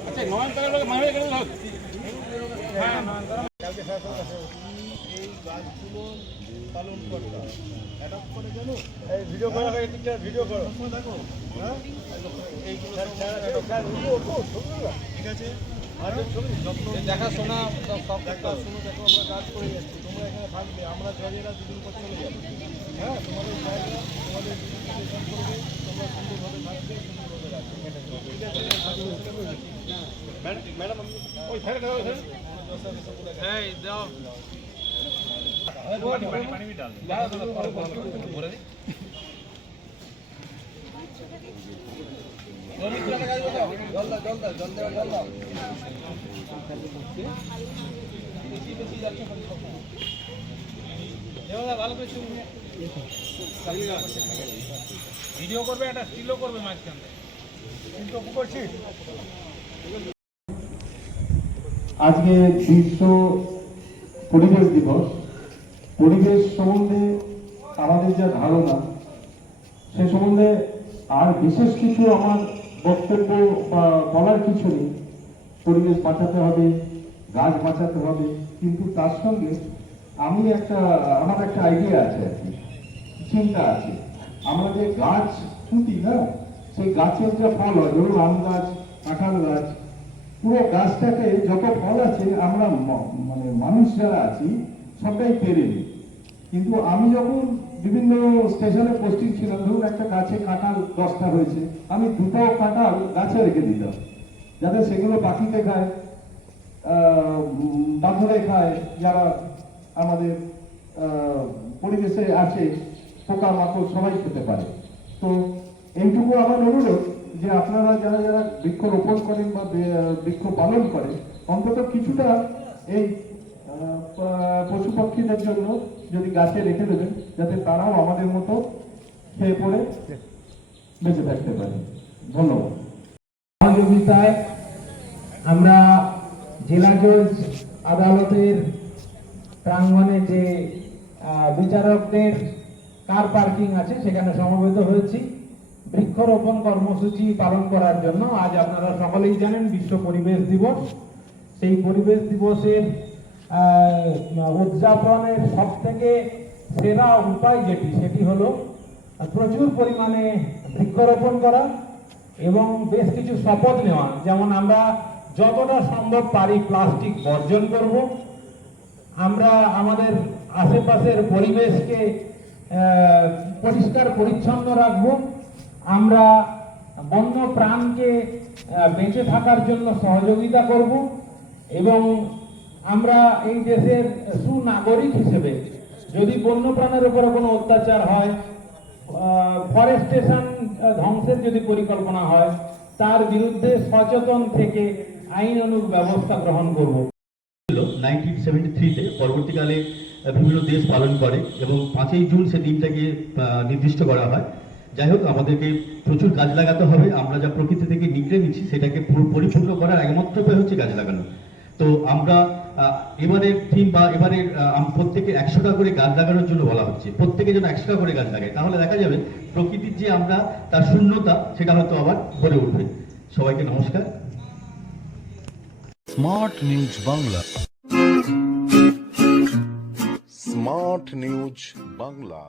আচ্ছা নয়ন তারা লোক মাহবে কেন? হ্যাঁ নয়ন তারা এই গাছগুলো ভিডিও করো একটা ভিডিও করো। দেখো। হ্যাঁ? এইগুলো ঠিক আছে? আর ছবি যত্ন দেখাশোনা সব একটা শুনো দেখো আমরা কাজ করে যাচ্ছি। তোমরা এখানে থাকবে আমরা জজেরা দুদিন পর চলে যাব। হ্যাঁ? তোমাদের জায়গা তোমাদের করবে তোমরা সুন্দরভাবে থাকবে সুন্দরভাবে রাখবে ঠিক আছে? ম্যাডাম ওই সাইডে দাও ওই সাইডে এই দাও। ভিডিও করবে একটা স্টিলও করবে মাঝখানে। আজকে বিশ্ব পরিবেশ দিবস। পরিবেশ সম্বন্ধে আমাদের যা ধারণা, সে সম্বন্ধে আর বিশেষ কিছু আমার বক্তব্য বা বলার কিছু নেই। পরিবেশ বাঁচাতে হবে, গাছ বাঁচাতে হবে, কিন্তু তার সঙ্গে আমি একটা, আমার একটা আইডিয়া আছে আর কি, চিন্তা আছে। আমরা যে গাছ পুঁতি, না, সেই গাছের যে ফল হয়, ধরুন আম গাছ, কাঁঠাল গাছ, পুরো গাছটাকে যত ফল আছে, আমরা মানে মানুষ যারা আছি, সবটাই পেরে নিই। কিন্তু আমি যখন বিভিন্ন স্টেশনে পোস্টিং ছিলাম, ধরুন একটা গাছে কাঁঠাল দশটা হয়েছে, আমি দুটো কাঁঠাল গাছে রেখে দিতাম, যাতে সেগুলো পাখিতে খায় বাঁদরে খায়, যারা আমাদের পরিবেশে আছে পোকা মাকড় সবাই খেতে পারে। তো এইটুকু আমার অনুরোধ যে আপনারা যারা যারা বৃক্ষ রোপণ করেন বা, বৃক্ষ পালন করেন, অন্তত কিছুটা এই পশু পাখিদের জন্য যদি গাছে রেখে দেবেন, যাতে তারাও আমাদের মতো খেয়ে পড়ে বেঁচে থাকতে পারে। ধন্যবাদ। আমরা জেলা জজ আদালতের প্রাঙ্গণে যে বিচারকদের কার পার্কিং আছে সেখানে সমবেত হয়েছি। বৃক্ষরোপণ কর্মসূচি পালন করার জন্য আজ আপনারা সকলেই জানেন, বিশ্ব পরিবেশ দিবস। সেই পরিবেশ দিবসের উদযাপনের সব থেকে সেরা উপায় যেটি, সেটি হলো প্রচুর পরিমাণে বৃক্ষরোপণ করা এবং বেশ কিছু শপথ নেওয়া। যেমন আমরা যতটা সম্ভব পারি প্লাস্টিক বর্জন করব। আমরা আমাদের আশেপাশের পরিবেশকে পরিষ্কার পরিচ্ছন্ন রাখব। আমরা বন্য প্রাণকে বেঁচে থাকার জন্য সহযোগিতা করব এবং আমরা এই দেশের সুনাগরিক হিসেবে যদি বন্য প্রাণের উপরে কোনো অত্যাচার হয় ফরেস্টেশন ধ্বংসের যদি পরিকল্পনা হয়, তার বিরুদ্ধে সচেতন থেকে আইন অনুগ ব্যবস্থা গ্রহণ করব। নাইনটিন সেভেন্টি থ্রিতে পরবর্তীকালে বিভিন্ন দেশ পালন করে এবং পাঁচই জুন সে দিনটাকে নির্দিষ্ট করা হয়। যাই হোক, আমাদেরকে প্রচুর গাছ লাগাতে হবে। আমরা যা প্রকৃতি থেকে নিগড়ে নিচ্ছি, সেটাকে পুরো- পরিপূর্ণ করার একমাত্র উপায় হচ্ছে গাছ লাগানো। তো আমরা এবারের থিম বা এবারের প্রত্যেকে একশোটা করে গাছ লাগানোর জন্য বলা হচ্ছে। প্রত্যেকে যেন একশোটা করে গাছ লাগায়। তাহলে দেখা যাবে, প্রকৃতির যে আমরা, তার শূন্যতা, সেটা হয়তো আবার গড়ে উঠবে। সবাইকে নমস্কার। Smart news Bangla. Smart news Bangla.